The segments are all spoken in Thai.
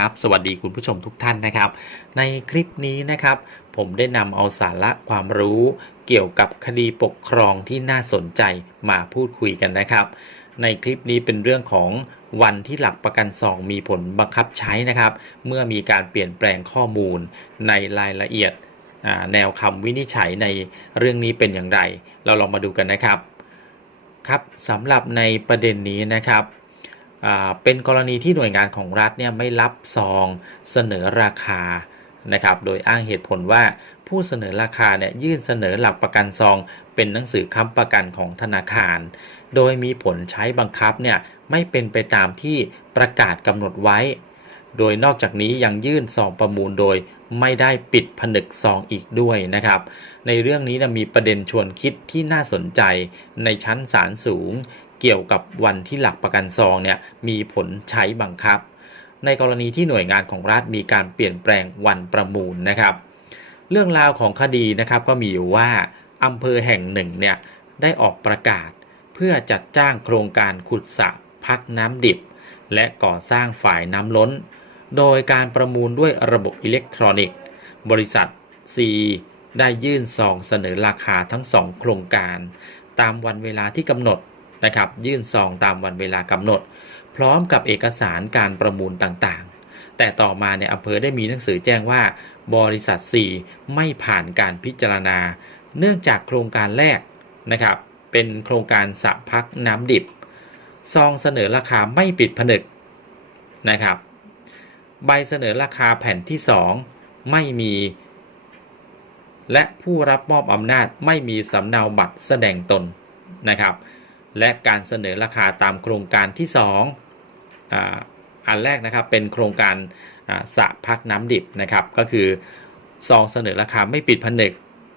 ครับสวัสดีคุณผู้ชมทุกท่านนะครับ ในคลิปนี้นะครับ ผมได้นำเอาสาระความรู้ เกี่ยวกับคดีปกครองที่น่าสนใจมาพูดคุยกันนะครับ ในคลิปนี้เป็นเรื่องของวันที่หลักประกันซองมีผลบังคับใช้นะครับ เมื่อมีการเปลี่ยนแปลงข้อมูลในรายละเอียดแนวคำวินิจฉัยในเรื่องนี้เป็นอย่างไร เราลองมาดูกันนะครับครับสำหรับในประเด็นนี้นะครับ เป็นกรณีที่หน่วยงานของรัฐเนี่ยไม่รับซองเสนอราคานะครับโดยอ้างเหตุผลว่าผู้เสนอราคาเนี่ยยื่นเสนอหลักประกันซอง เป็นหนังสือค้ำประกันของธนาคาร โดยมีผลใช้บังคับเนี่ยไม่เป็นไปตามที่ประกาศกำหนดไว้ โดยนอกจากนี้ยังยื่นซองประมูลโดยไม่ได้ปิดผนึกซองอีกด้วยนะครับ ในเรื่องนี้นะมีประเด็นชวนคิดที่น่าสนใจในชั้นศาลสูง เกี่ยวกับวันที่หลักประกันซองเนี่ยมีผลใช้บังคับ ในกรณีที่หน่วยงานของรัฐมีการเปลี่ยนแปลงวันประมูลนะครับ เรื่องราวของคดีนะครับก็มีอยู่ว่าอำเภอแห่งหนึ่งเนี่ยได้ออกประกาศ เพื่อจัดจ้างโครงการขุดสระพักน้ำดิบ และก่อสร้างฝ่ายน้ำล้น โดยการประมูลด้วยระบบอิเล็กทรอนิกส์ บริษัท C ได้ยื่นซองเสนอราคาทั้ง2โครงการ ตามวันเวลาที่กำหนด นะครับยื่นซองตามวันเวลากำหนด พร้อมกับเอกสารการประมูลต่างๆ แต่ต่อมาในยอำเภอได้มีหนังสือแจ้งว่า บริษัท C ไม่ผ่านการพิจารณา เนื่องจากโครงการแรกนะครับเป็นโครงการสระพักน้ำดิบ ซองเสนอราคาไม่ปิดผนึกนะครับใบเสนอราคาแผ่นที่ 2 ไม่มี และผู้รับมอบอำนาจไม่มีสำเนาบัตรแสดงตนนะครับ และการเสนอราคาตามโครงการที่ 2ออันแรกนะครับเป็นโครงการสระพักน้ำดิบนะครับก็คือซองเสนอราคาไม่ปิดผนึก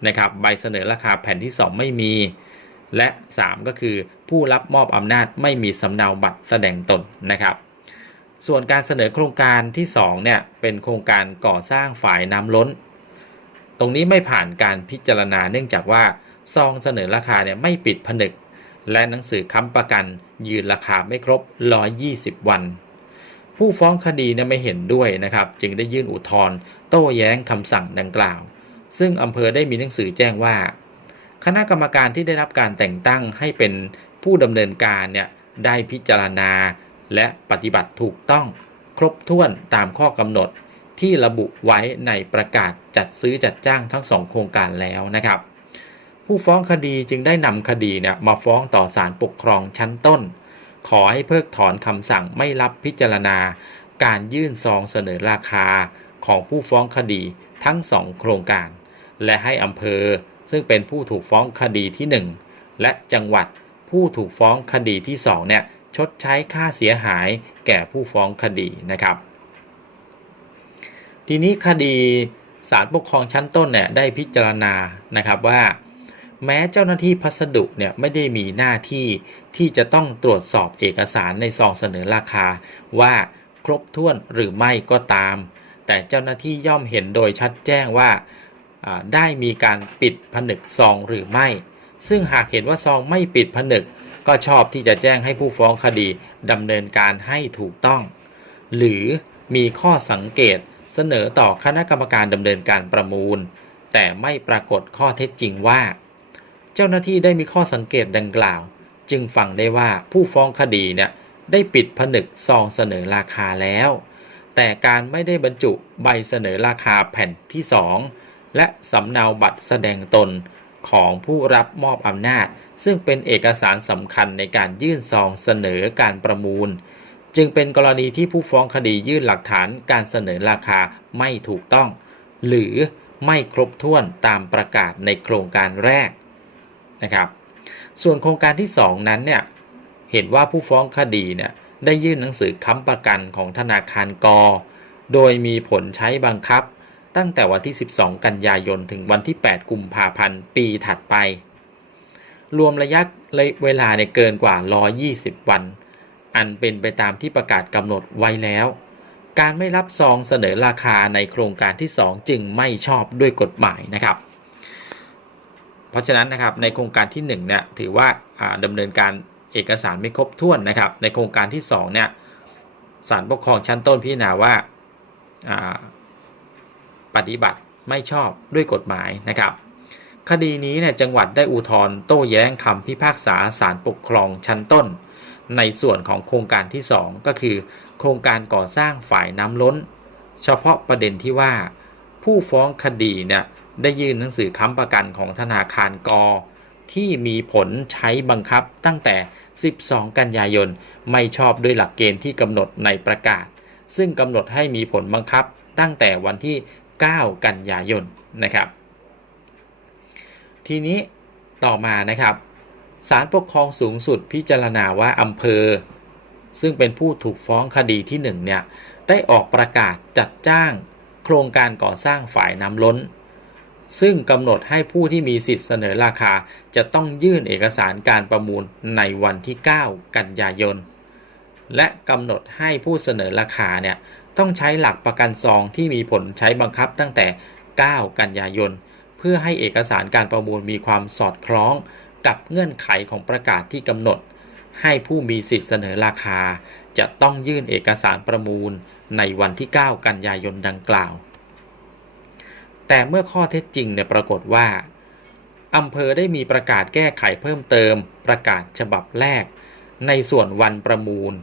นะครับใบเสนอราคาแผ่นที่ 2 ไม่มี และ 3 ก็คือผู้รับมอบอำนาจไม่มีสำเนาบัตรแสดงตนนะครับ ส่วนการเสนอโครงการที่2เนี่ยเป็นโครงการก่อสร้างฝ่ายน้ำล้น ตรงนี้ไม่ผ่านการพิจารณาเนื่องจากว่าซองเสนอราคาเนี่ยไม่ปิดผนึก และหนังสือค้ำประกัน ยืนราคาไม่ครบ 120 วัน ผู้ฟ้องคดีนี่ยไม่เห็นด้วยนะครับ จึงได้ยื่นอุทธรณ์โต้แย้งคำสั่งดังกล่าว ซึ่งอำเภอได้มีหนังสือแจ้งว่า คณะกรรมการที่ได้รับการแต่งตั้งให้เป็นผู้ดำเนินการเนี่ยได้พิจารณา และปฏิบัติถูกต้องครบถ้วนตามข้อกำหนดที่ระบุไว้ในประกาศจัดซื้อจัดจ้างทั้งสองโครงการแล้วนะครับ ผู้ฟ้องคดีจึงได้นำคดีเนี่ยมาฟ้องต่อศาลปกครองชั้นต้น ขอให้เพิกถอนคำสั่งไม่รับพิจารณา การยื่นซองเสนอราคาของผู้ฟ้องคดีทั้งสองโครงการ และให้อำเภอซึ่งเป็นผู้ถูกฟ้องคดีที่ 1 และจังหวัดผู้ถูกฟ้องคดีที่2เนี่ยชดใช้ค่าเสียหายแก่ผู้ฟ้องคดีนะครับ ทีนี้คดีศาลปกครองชั้นต้นเนี่ยได้พิจารณานะครับว่า แม้เจ้าหน้าที่พัสดุเนี่ยไม่ได้มีหน้าที่ที่จะต้องตรวจสอบเอกสารในซองเสนอราคา ว่าครบถ้วนหรือไม่ก็ตาม แต่เจ้าหน้าที่ย่อมเห็นโดยชัดแจ้งว่าอ่าได้มีการปิดผนึกซองหรือไม่ ซึ่งหากเห็นว่าซองไม่ปิดผนึก ก็ชอบที่จะแจ้งให้ผู้ฟ้องคดีดำเนินการให้ถูกต้อง หรือมีข้อสังเกตเสนอต่อคณะกรรมการดำเนินการประมูล แต่ไม่ปรากฏข้อเท็จจริงว่า เจ้าหน้าที่ได้มีข้อสังเกตดังกล่าว จึงฟังได้ว่าผู้ฟ้องคดีเนี่ยได้ปิดผนึกซองเสนอราคาแล้ว แต่การไม่ได้บรรจุใบเสนอราคาแผ่นที่ 2 และสำเนาบัตรแสดงตนของผู้รับมอบอำนาจ ซึ่งเป็นเอกสารสำคัญในการยื่นซองเสนอการประมูล จึงเป็นกรณีที่ผู้ฟ้องคดียื่นหลักฐานการเสนอราคาไม่ถูกต้อง หรือไม่ครบถ้วนตามประกาศในโครงการแรก นะครับส่วนโครงการที่ 2 นั้นเนี่ยเห็นว่าผู้ฟ้องคดีเนี่ยได้ยื่นหนังสือค้ำประกันของธนาคารกโดยมีผลใช้บังคับ ตั้งแต่วันที่ 12 กันยายนถึงวันที่ 8 กุมภาพันธ์ปีถัดไป รวมระยะเวลาในเกินกว่า 120 วัน อันเป็นไปตามที่ประกาศกำหนดไว้แล้ว การไม่รับซองเสนอราคาในโครงการที่ 2 จึงไม่ชอบด้วยกฎหมายนะครับ เพราะฉะนั้นนะครับในโครงการที่1เนี่ยถือว่าอ่าดำเนินการเอกสารไม่ครบถ้วนนะครับ ในโครงการที่2เนี่ยศาลปกครองชั้นต้นพิจารณาว่าอ่าปฏิบัติไม่ชอบด้วยกฎหมายนะครับ คดีนี้เนี่ยจังหวัดได้อุทธรณ์โต้แย้งคำพิพากษาศาลปกครองชั้นต้น ในส่วนของโครงการที่ 2 ก็คือ โครงการก่อสร้างฝ่ายน้ำล้น เฉพาะประเด็นที่ว่า ผู้ฟ้องคดีเนี่ย ได้ยื่นหนังสือค้ำประกันของธนาคารกอ ที่มีผลใช้บังคับตั้งแต่ 12 กันยายน ไม่ชอบด้วยหลักเกณฑ์ที่กำหนดในประกาศ ซึ่งกำหนดให้มีผลบังคับตั้งแต่วันที่ 9 กันยายนนะครับ ทีนี้ต่อมานะครับศาลปกครองสูงสุดพิจารณาว่าอำเภอ ซึ่งเป็นผู้ถูกฟ้องคดีที่1เนี่ยได้ออกประกาศจัดจ้าง โครงการก่อสร้างฝ่ายน้ำล้น ซึ่งกำหนดให้ผู้ที่มีสิทธิ์เสนอราคา จะต้องยื่นเอกสารการประมูลในวันที่ 9 กันยายน และกำหนดให้ผู้เสนอราคาเนี่ยต้องใช้หลักประกันซองที่มีผลใช้บังคับตั้งแต่ 9 กันยายน เพื่อให้เอกสารการประมูลมีความสอดคล้องกับเงื่อนไขของประกาศที่กำหนด ให้ผู้มีสิทธิ์เสนอราคา จะต้องยื่นเอกสารประมูลในวันที่ 9 กันยายนดังกล่าว แต่เมื่อข้อเท็จจริงเนี่ยปรากฏว่าอำเภอได้มีประกาศแก้ไขเพิ่มเติม ประกาศฉบับแรก ในส่วนวันประมูล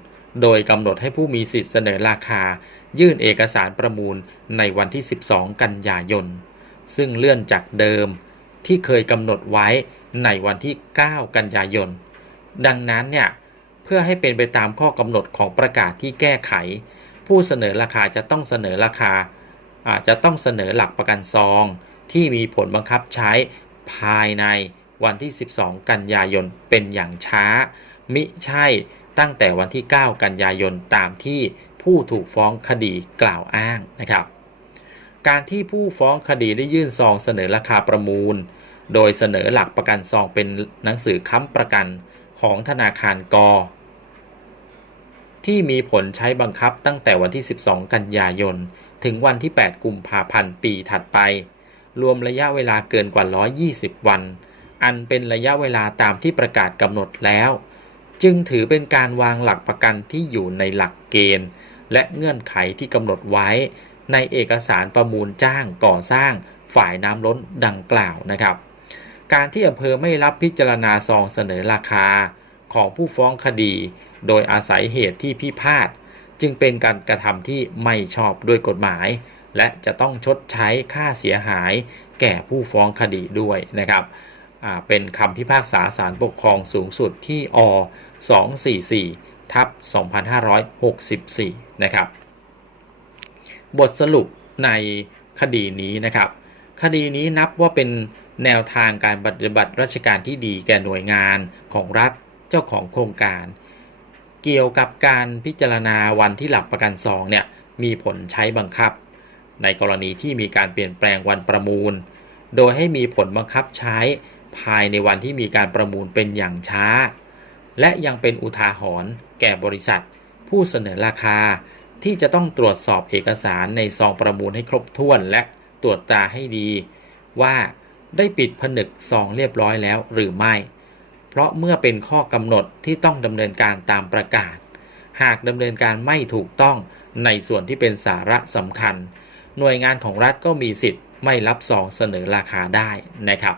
โดยกำหนดให้ผู้มีสิทธิ์เสนอราคา ยื่นเอกสารประมูลในวันที่ 12 กันยายน ซึ่งเลื่อนจากเดิมที่เคยกำหนดไว้ในวันที่ 9 กันยายน ดังนั้นเนี่ยเพื่อให้เป็นไปตามข้อกำหนดของประกาศที่แก้ไข ผู้เสนอราคาจะต้องเสนอราคา อาจจะต้องเสนอหลักประกันซอง ที่มีผลบังคับใช้ภายในวันที่ 12 กันยายนเป็นอย่างช้า มิใช่ตั้งแต่วันที่ 9 กันยายนตามที่ผู้ถูกฟ้องคดีกล่าวอ้างนะครับ การที่ผู้ฟ้องคดีได้ยื่นซองเสนอราคาประมูล โดยเสนอหลักประกันซองเป็นหนังสือค้ำประกันของธนาคารกอที่มีผลใช้บังคับตั้งแต่วันที่ 12 กันยายน ถึงวันที่ 8 กุมภาพันธ์ปีถัดไป รวมระยะเวลาเกินกว่า 120 วัน อันเป็นระยะเวลาตามที่ประกาศกำหนดแล้ว จึงถือเป็นการวางหลักประกันที่อยู่ในหลักเกณฑ์ และเงื่อนไขที่กำหนดไว้ ในเอกสารประมูลจ้างก่อสร้างฝ่ายน้ำล้นดังกล่าวนะครับ การที่อำเภอไม่รับพิจารณาซองเสนอราคาของผู้ฟ้องคดี โดยอาศัยเหตุที่พิพาท จึงเป็นการกระทำที่ไม่ชอบด้วยกฎหมาย และจะต้องชดใช้ค่าเสียหายแก่ผู้ฟ้องคดีด้วยนะครับเป็นคำพิพากษาศาลปกครองสูงสุดที่อ 244 ทับ 2564 นะครับ บทสรุปในคดีนี้นะครับ คดีนี้นับว่าเป็นแนวทางการปฏิบัติราชการที่ดีแก่หน่วยงานของรัฐเจ้าของโครงการ เกี่ยวกับการพิจารณาวันที่หลักประกันซองเนี่ยมีผลใช้บังคับ ในกรณีที่มีการเปลี่ยนแปลงวันประมูล โดยให้มีผลบังคับใช้ภายในวันที่มีการประมูลเป็นอย่างช้า และยังเป็นอุทาหรณ์แก่บริษัท ผู้เสนอราคาที่จะต้องตรวจสอบเอกสารในซองประมูลให้ครบถ้วนและตรวจตาให้ดี ว่าได้ปิดผนึกซองเรียบร้อยแล้วหรือไม่ เพราะเมื่อเป็นข้อกำหนดที่ต้องดำเนินการตามประกาศ หากดำเนินการไม่ถูกต้องในส่วนที่เป็นสาระสำคัญ หน่วยงานของรัฐก็มีสิทธิ์ไม่รับซองเสนอราคาได้นะครับ